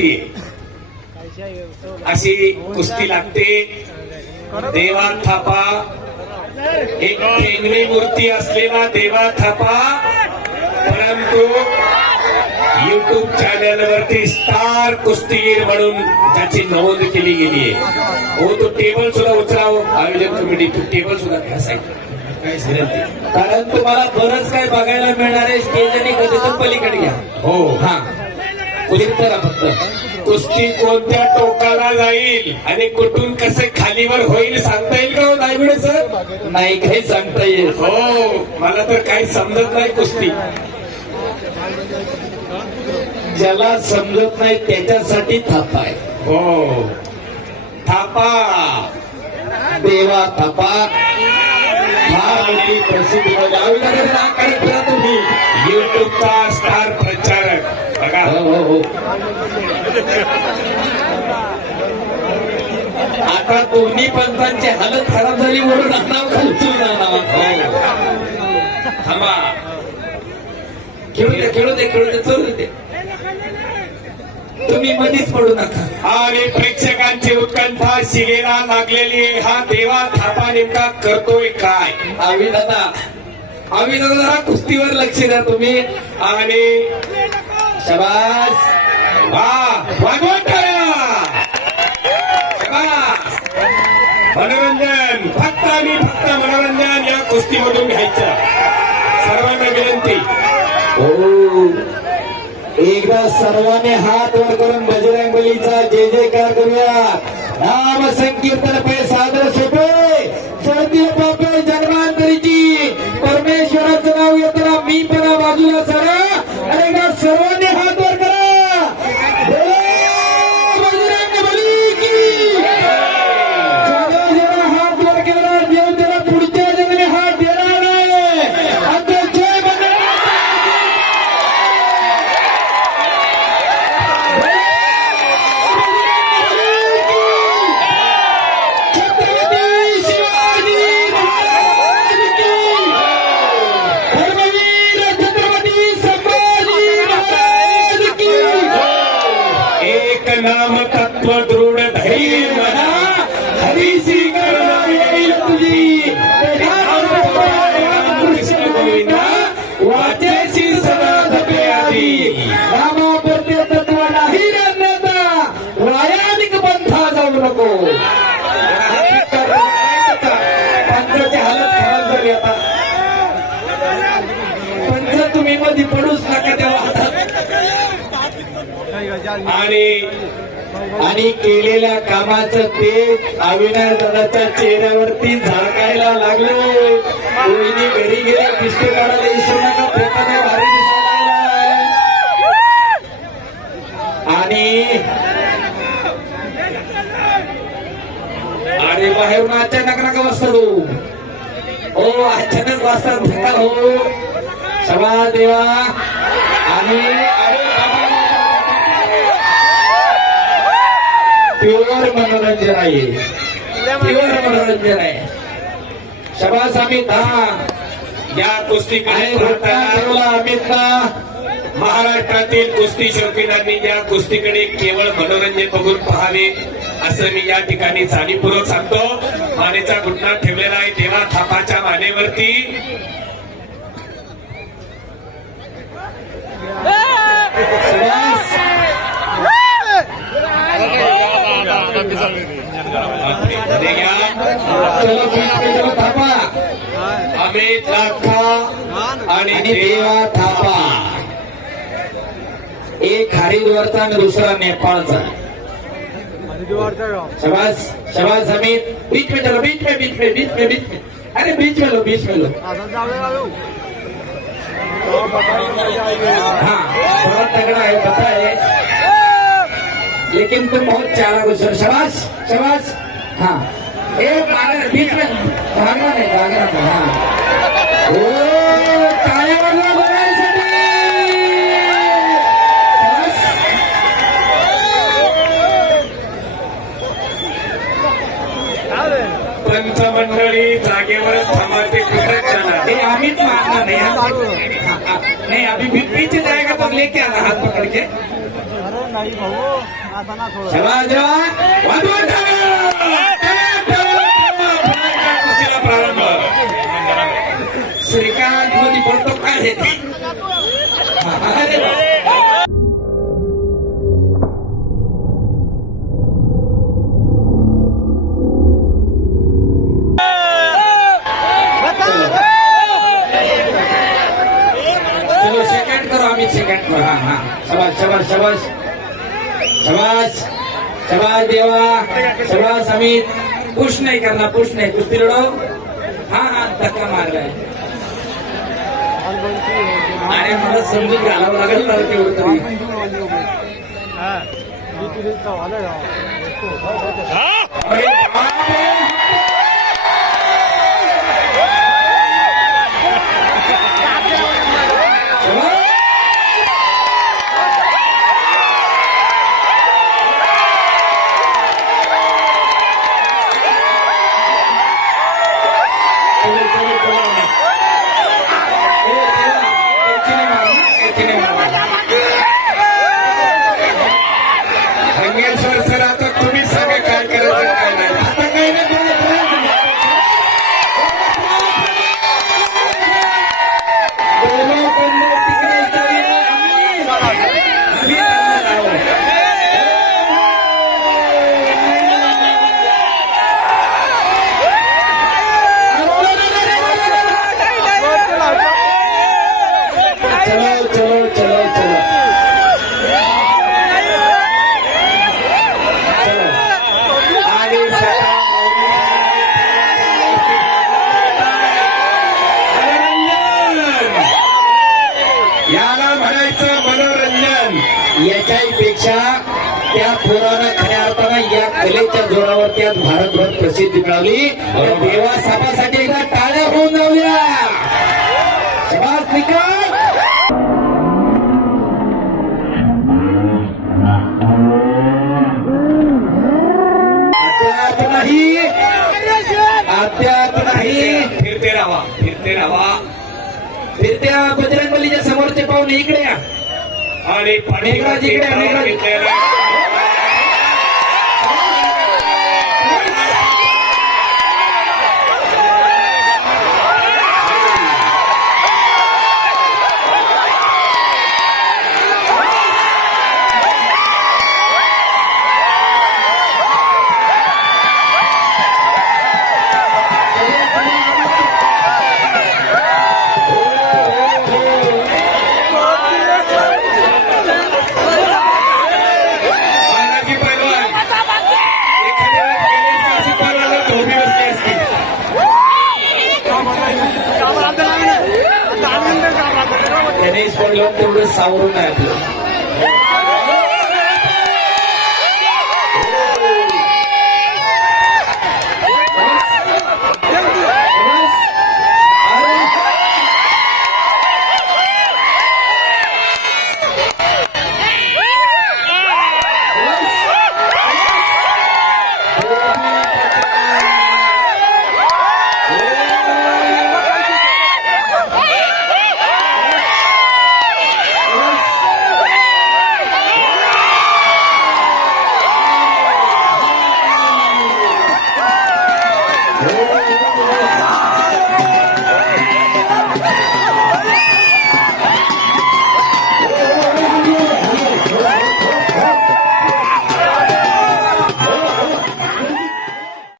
कुस्ती अशी कुस्ती लागते. देवा थापा एक टेंगणी मूर्ती असलेला देवा थापा, परंतु युट्यूब चॅनलवरती स्टार कुस्तीगीर म्हणून त्याची नोंद केली गेली आहे. हो, तो टेबल सुद्धा उचलाव आयोजन कमिटी, तो टेबल सुद्धा घ्यायचा. कारण तुम्हाला बरंच काय बघायला मिळणार आहे स्टेज आणि कधीतून पलीकडे घ्या. हो, हा करा फक्त. कुस्ती कोणत्या टोकाला जाईल आणि कुठून कसे खालीवर होईल सांगता येईल का नायगुडे सर? नाही काही सांगता येईल. हो, मला तर काही समजत नाही कुस्ती. ज्याला समजत नाही त्याच्यासाठी थापा आहे. हो, थापा देवा थापा फार मोठी प्रसिद्धी तुम्ही युट्यूबचा स्टार प्रचारक बघा. हो. आता दोन्ही पंचांची हालत खराब झाली म्हणून थांबा, खेळू दे चलू दे. तुम्ही मधीच पडू नका. आणि प्रेक्षकांची उत्कंठा शिगेला लागलेली आहे. हा देवा थापा नेमका करतोय काय? आम्ही दादा जरा कुस्तीवर लक्ष द्या तुम्ही. आणि शाबास वागवून टाळ्या. शाबास. मनोरंजन फक्त आणि फक्त मनोरंजन या कुस्तीमधून घ्यायचं. सर्वांना विनंती. हो, एकदा सर्वांनी हात वर करून बजरंगबलीचा जय जयकार करूया. नाम संकीर्तन पे सादर सोपे चढतील पापे जन्मांतरीची. परमेश्वराचं नाव येताना मी पणा बाजूला सरा. आणि एकदा सर्वांनी हात वर करा. बजरंगबली की जरा हात वर केला देव त्याला पुढच्या जन्मी हात देणार आहे. आता जय नाम तत्व दृढ धैर्य म्हणा. हरीसी करुणा येईल तुझी. कृष्ण गोविंदा वाचेशी सदा धपे आधी. रामा प्रत्ये तत्व नाही अन्यथा वायानिक पंथा जाऊ नको. पंचाची हालत खराब झाली आता. पंच तुम्ही मध्ये पडूच नका तेव्हा हातात. आणि केलेल्या कामाचं ते अविनाश दादाच्या चेहऱ्यावरती झाकायला लागले. कोणी घरी गेल्या पिष्ट काढायला येऊ नका. पोटाने भारी दिसायला. आणि अरे बाहेरून अचानक नका वाजता हो, अचानक वाजता धक्का हो. सभा देवा. आणि प्युअर मनोरंजन आहे. प्युअर मनोरंजन आहे. शबास अमित. या कुस्तीकडे अमितला महाराष्ट्रातील कुस्ती शौकीनांनी या कुस्तीकडे केवळ मनोरंजन बघून पहावे असं मी या ठिकाणी जाणीवपूर्वक सांगतो. मानेचा घुटणा ठेवलेला आहे देवा थापाच्या मानेवरती. अमित लाखा आणि देवा थापा. एक हरिद्वारचा आणि दुसरा नेपाळचा. शबास अमित. बीच में चलो, बीच में. अरे बीच में लो. हाँ, थोड़ा तगड़ा है पता है, लेकिन तुम बहुत चालाक हो सर. शबास. हाँ, एक बीच में भागना नहीं. हाँ, ओ टाळ्या बघायसाठी. पंचमंडळी जागेवर थांबते. कुठे अमित मारना नहीं. अभी बीच जाएगा तो लेके आना हाथ पकड़ के. काही भाऊ असा ना सोड शाबास जवान. वाजवा टाळ्या. पुन्हा कुस्तीला प्रारंभ. श्रीकांत मध्ये बोलतो काय हे ते? अरे वा. चलो सेकंड करो आम्ही सेकंड करो. हा हा शाबास शाबास शाबास शाबास शाबास देवा शाबास अमित. पुश नाही करणार पुश नाही कुस्ती लढो. हा हा धक्का मारलाय. अरे मला समजून घालावं लागेल ना तेवढं तरी. अरे बापरे. शाबास. चलो चलो चलो. ए देवा याची नाही मारू, याची नाही मारू. रंगेश्वर सर आता तुम्ही सांगा काय करायचं काय नाही. आता काही नाही बोलो बोलो तिकडे इकडे आम्ही करणार आहोत. चलो चलो चलो चलो चलो. आणि मनोरंजन. याला म्हणायचं मनोरंजन. याच्यापेक्षा त्या पोरानं खऱ्या अर्थानं या कलेच्या जोरावरती आज भारतभर प्रसिद्धी मिळवली. त्या देवा साहेबासाठी एकदा टाळ्या होऊन जाऊया. शाबास निकाल. अद्याप नाही अद्याप नाही. फिरते राहा फिरते राहा. फिरत्या बजरंगबलीच्या समोरचे पाहुणे इकडे या. आणि मेघराज इकडे, मेघराज. बालाजी पैलवान. एखाद्या गणेशची पैलवानाला धोबी बसली असती. गणेश पडलं तेवढं सावरून आहे आपलं.